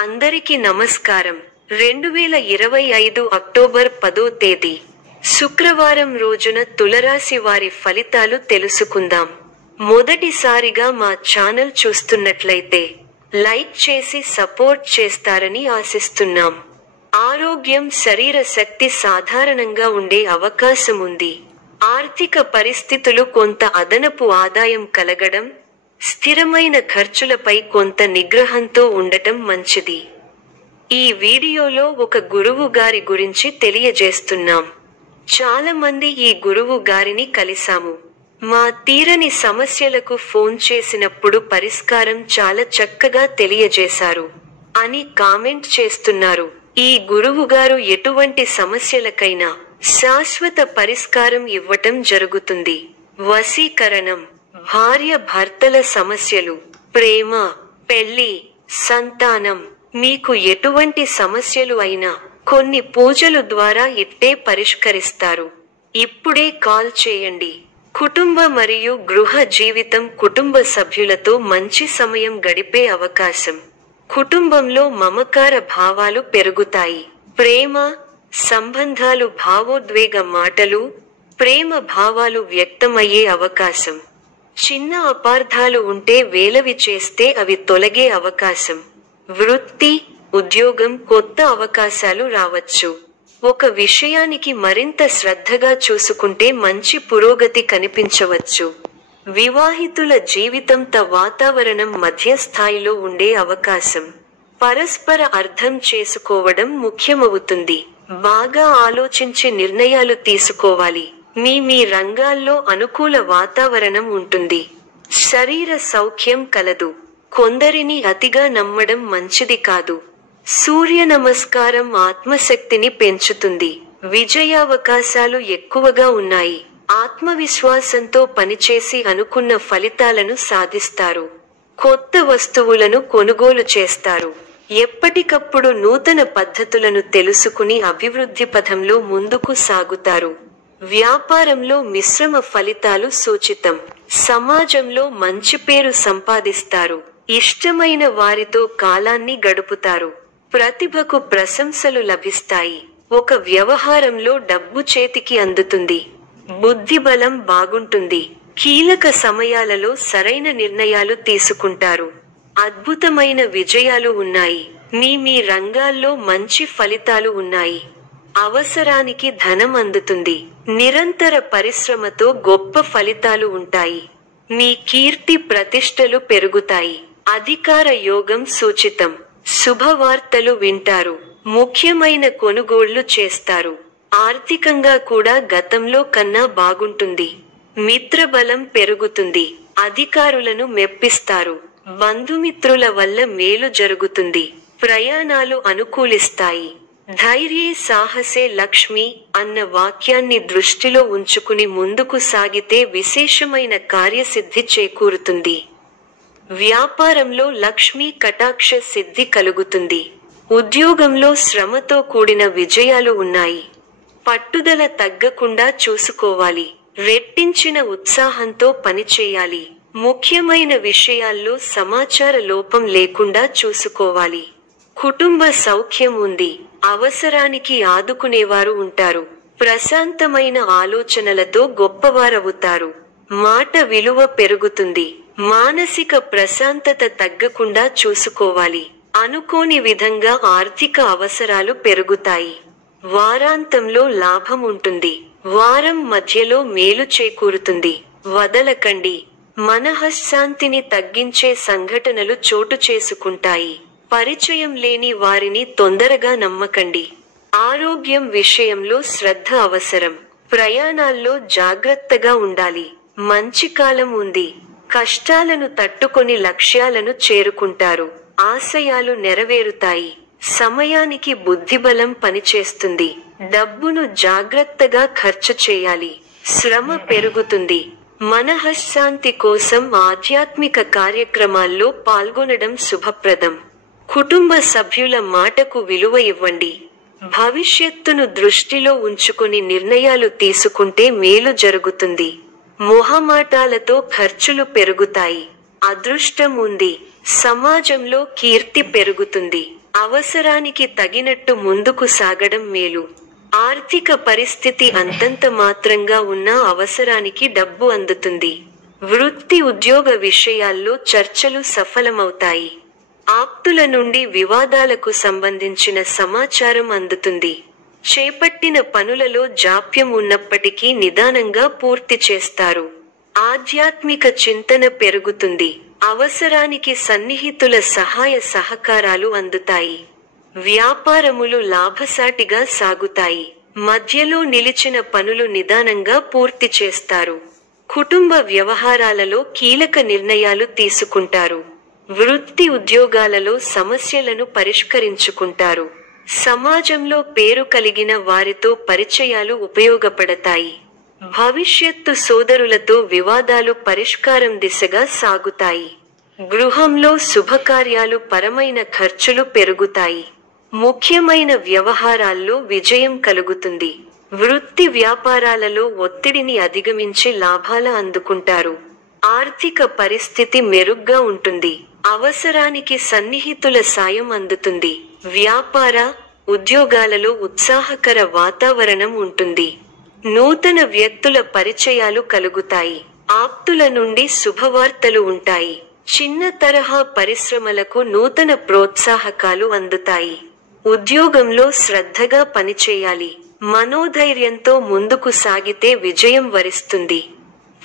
అందరికీ నమస్కారం. 2025 అక్టోబర్ 10వ తేదీ శుక్రవారం రోజున తులరాశి వారి ఫలితాలు తెలుసుకుందాం. మొదటిసారిగా మా ఛానల్ చూస్తున్నట్లయితే లైక్ చేసి సపోర్ట్ చేస్తారని ఆశిస్తున్నాం. ఆరోగ్యం, శరీర శక్తి సాధారణంగా ఉండే అవకాశం ఉంది. ఆర్థిక పరిస్థితులు కొంత అదనపు ఆదాయం కలగడం, స్థిరమైన ఖర్చులపై కొంత నిగ్రహంతో ఉండటం మంచిది. ఈ వీడియోలో ఒక గురువు గారి గురించి తెలియజేస్తున్నాం. చాలా మంది ఈ గురువు గారిని కలిసాము. మా తీరని సమస్యలకు ఫోన్ చేసినప్పుడు పరిష్కారం చాలా చక్కగా తెలియజేశారు అని కామెంట్ చేస్తున్నారు. ఈ గురువుగారు ఎటువంటి సమస్యలకైనా శాశ్వత పరిష్కారం ఇవ్వటం జరుగుతుంది. వశీకరణం, భార్య భర్తల సమస్యలు, ప్రేమ, పెళ్లి, సంతానం, మీకు ఎటువంటి సమస్యలు అయినా కొన్ని పూజలు ద్వారా ఇట్టే పరిష్కరిస్తారు. ఇప్పుడే కాల్ చేయండి. కుటుంబ మరియు గృహ జీవితం, కుటుంబ సభ్యులతో మంచి సమయం గడిపే అవకాశం. కుటుంబంలో మమకార భావాలు పెరుగుతాయి. ప్రేమ సంబంధాలు, భావోద్వేగ మాటలు, ప్రేమ భావాలు వ్యక్తమయ్యే అవకాశం. చిన్న అపార్థాలు ఉంటే వేలవి చేస్తే అవి తొలగే అవకాశం. వృత్తి, ఉద్యోగం, కొత్త అవకాశాలు రావచ్చు. ఒక విషయానికి మరింత శ్రద్ధగా చూసుకుంటే మంచి పురోగతి కనిపించవచ్చు. వివాహితుల జీవితంత వాతావరణం మధ్య స్థాయిలో ఉండే అవకాశం. పరస్పర అర్థం చేసుకోవడం ముఖ్యమవుతుంది. బాగా ఆలోచించి నిర్ణయాలు తీసుకోవాలి. మీ రంగాల్లో అనుకూల వాతావరణం ఉంటుంది. శరీర సౌఖ్యం కలదు. కొందరిని అతిగా నమ్మడం మంచిది కాదు. సూర్య నమస్కారం ఆత్మశక్తిని పెంచుతుంది. విజయావకాశాలు ఎక్కువగా ఉన్నాయి. ఆత్మవిశ్వాసంతో పనిచేసి అనుకున్న ఫలితాలను సాధిస్తారు. కొత్త వస్తువులను కొనుగోలు చేస్తారు. ఎప్పటికప్పుడు నూతన పద్ధతులను తెలుసుకుని అభివృద్ధి పథంలో ముందుకు సాగుతారు. వ్యాపారంలో మిశ్రమ ఫలితాలు సూచితం. సమాజంలో మంచి పేరు సంపాదిస్తారు. ఇష్టమైన వారితో కాలాన్ని గడుపుతారు. ప్రతిభకు ప్రశంసలు లభిస్తాయి. ఒక వ్యవహారంలో డబ్బు చేతికి అందుతుంది. బుద్ధిబలం బాగుంటుంది. కీలక సమయాలలో సరైన నిర్ణయాలు తీసుకుంటారు. అద్భుతమైన విజయాలు ఉన్నాయి. మీ రంగాల్లో మంచి ఫలితాలు ఉన్నాయి. అవసరానికి ధనం అందుతుంది. నిరంతర పరిశ్రమతో గొప్ప ఫలితాలు ఉంటాయి. మీ కీర్తి ప్రతిష్టలు పెరుగుతాయి. అధికార యోగం సూచితం. శుభవార్తలు వింటారు. ముఖ్యమైన కొనుగోళ్లు చేస్తారు. ఆర్థికంగా కూడా గతంలో కన్నా బాగుంటుంది. మిత్రబలం పెరుగుతుంది. అధికారులను మెప్పిస్తారు. బంధుమిత్రుల వల్ల మేలు జరుగుతుంది. ప్రయాణాలు అనుకూలిస్తాయి. ధైర్యే సాహసే లక్ష్మి అన్న వాక్యాన్ని దృష్టిలో ఉంచుకుని ముందుకు సాగితే విశేషమైన కార్యసిద్ధి చేకూరుతుంది. వ్యాపారంలో లక్ష్మీ కటాక్ష సిద్ధి కలుగుతుంది. ఉద్యోగంలో శ్రమతో కూడిన విజయాలు ఉన్నాయి. పట్టుదల తగ్గకుండా చూసుకోవాలి. రెట్టించిన ఉత్సాహంతో పనిచేయాలి. ముఖ్యమైన విషయాల్లో సమాచార లోపం లేకుండా చూసుకోవాలి. కుటుంబ సౌఖ్యం ఉంది. అవసరానికి ఆదుకునేవారు ఉంటారు. ప్రశాంతమైన ఆలోచనలతో గొప్పవారవుతారు. మాట విలువ పెరుగుతుంది. మానసిక ప్రశాంతత తగ్గకుండా చూసుకోవాలి. అనుకోని విధంగా ఆర్థిక అవసరాలు పెరుగుతాయి. వారాంతంలో లాభం ఉంటుంది. వారం మధ్యలో మేలు చేకూరుతుంది. వదలకండి. మనఃశాంతిని తగ్గించే సంఘటనలు చోటు చేసుకుంటాయి. పరిచయం లేని వారిని తొందరగా నమ్మకండి. ఆరోగ్యం విషయంలో శ్రద్ధ అవసరం. ప్రయాణాల్లో జాగ్రత్తగా ఉండాలి. మంచి కాలం ఉంది. కష్టాలను తట్టుకొని లక్ష్యాలను చేరుకుంటారు. ఆశయాలు నెరవేరుతాయి. సమయానికి బుద్ధిబలం పనిచేస్తుంది. డబ్బును జాగ్రత్తగా ఖర్చు చేయాలి. శ్రమ పెరుగుతుంది. మనఃశాంతి కోసం ఆధ్యాత్మిక కార్యక్రమాల్లో పాల్గొనడం శుభప్రదం. కుటుంబ సభ్యుల మాటకు విలువ ఇవ్వండి. భవిష్యత్తును దృష్టిలో ఉంచుకుని నిర్ణయాలు తీసుకుంటే మేలు జరుగుతుంది. మొహమాటాలతో ఖర్చులు పెరుగుతాయి. అదృష్టం ఉంది. సమాజంలో కీర్తి పెరుగుతుంది. అవసరానికి తగినట్టు ముందుకు సాగడం మేలు. ఆర్థిక పరిస్థితి అంతంత మాత్రంగా ఉన్నా అవసరానికి డబ్బు అందుతుంది. వృత్తి ఉద్యోగ విషయాల్లో చర్చలు సఫలమవుతాయి. ఆప్తుల నుండి వివాదాలకు సంబంధించిన సమాచారం అందుతుంది. చేపట్టిన పనులలో జాప్యం ఉన్నప్పటికీ నిదానంగా పూర్తి చేస్తారు. ఆధ్యాత్మిక చింతన పెరుగుతుంది. అవసరానికి సన్నిహితుల సహాయ సహకారాలు అందుతాయి. వ్యాపారములు లాభసాటిగా సాగుతాయి. మధ్యలో నిలిచిన పనులు నిదానంగా పూర్తి చేస్తారు. కుటుంబ వ్యవహారాలలో కీలక నిర్ణయాలు తీసుకుంటారు. వృత్తి ఉద్యోగాలలో సమస్యలను పరిష్కరించుకుంటారు. సమాజంలో పేరు కలిగిన వారితో పరిచయాలు ఉపయోగపడతాయి. భవిష్యత్తు సోదరులతో వివాదాలు పరిష్కారం దిశగా సాగుతాయి. గృహంలో శుభకార్యాలు పరమైన ఖర్చులు పెరుగుతాయి. ముఖ్యమైన వ్యవహారాల్లో విజయం కలుగుతుంది. వృత్తి వ్యాపారాలలో ఒత్తిడిని అధిగమించి లాభాల అందుకుంటారు. ఆర్థిక పరిస్థితి మెరుగ్గా ఉంటుంది. అవసరానికి సన్నిహితుల సాయం అందుతుంది. వ్యాపార, ఉద్యోగాలలో ఉత్సాహకర వాతావరణం ఉంటుంది. నూతన వ్యక్తుల పరిచయాలు కలుగుతాయి. ఆప్తుల నుండి శుభవార్తలు ఉంటాయి. చిన్న తరహా పరిశ్రమలకు నూతన ప్రోత్సాహకాలు అందుతాయి. ఉద్యోగంలో శ్రద్ధగా పనిచేయాలి. మనోధైర్యంతో ముందుకు సాగితే విజయం వరిస్తుంది.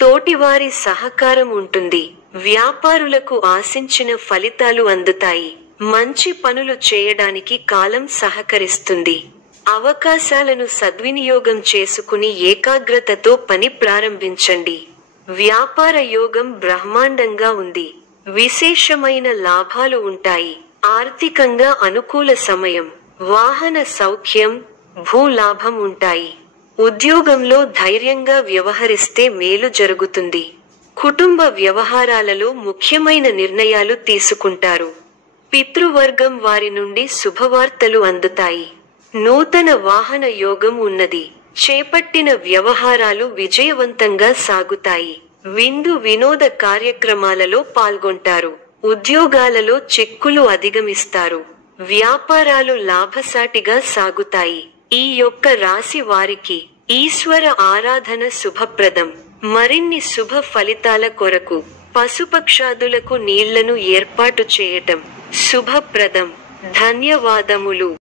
తోటివారి సహకారం ఉంటుంది. వ్యాపారులకు ఆశించిన ఫలితాలు అందుతాయి. మంచి పనులు చేయడానికి కాలం సహకరిస్తుంది. అవకాశాలను సద్వినియోగం చేసుకుని ఏకాగ్రతతో పని ప్రారంభించండి. వ్యాపార యోగం బ్రహ్మాండంగా ఉంది. విశేషమైన లాభాలు ఉంటాయి. ఆర్థికంగా అనుకూల సమయం. వాహన సౌఖ్యం, భూలాభం ఉంటాయి. ఉద్యోగంలో ధైర్యంగా వ్యవహరిస్తే మేలు జరుగుతుంది. కుటుంబ వ్యవహారాలలో ముఖ్యమైన నిర్ణయాలు తీసుకుంటారు. పితృవర్గం వారి నుండి శుభవార్తలు అందుతాయి. నూతన వాహన యోగం ఉన్నది. చేపట్టిన వ్యవహారాలు విజయవంతంగా సాగుతాయి. విందు వినోద కార్యక్రమాలలో పాల్గొంటారు. ఉద్యోగాలలో చిక్కులు అధిగమిస్తారు. వ్యాపారాలు లాభసాటిగా సాగుతాయి. ఈ యొక్క రాశి వారికి ఈశ్వర ఆరాధన శుభప్రదం. మరిన్ని శుభ ఫలితాల కొరకు పశుపక్షాదులకు నీళ్లను ఏర్పాటు చేయటం శుభప్రదం. ధన్యవాదములు.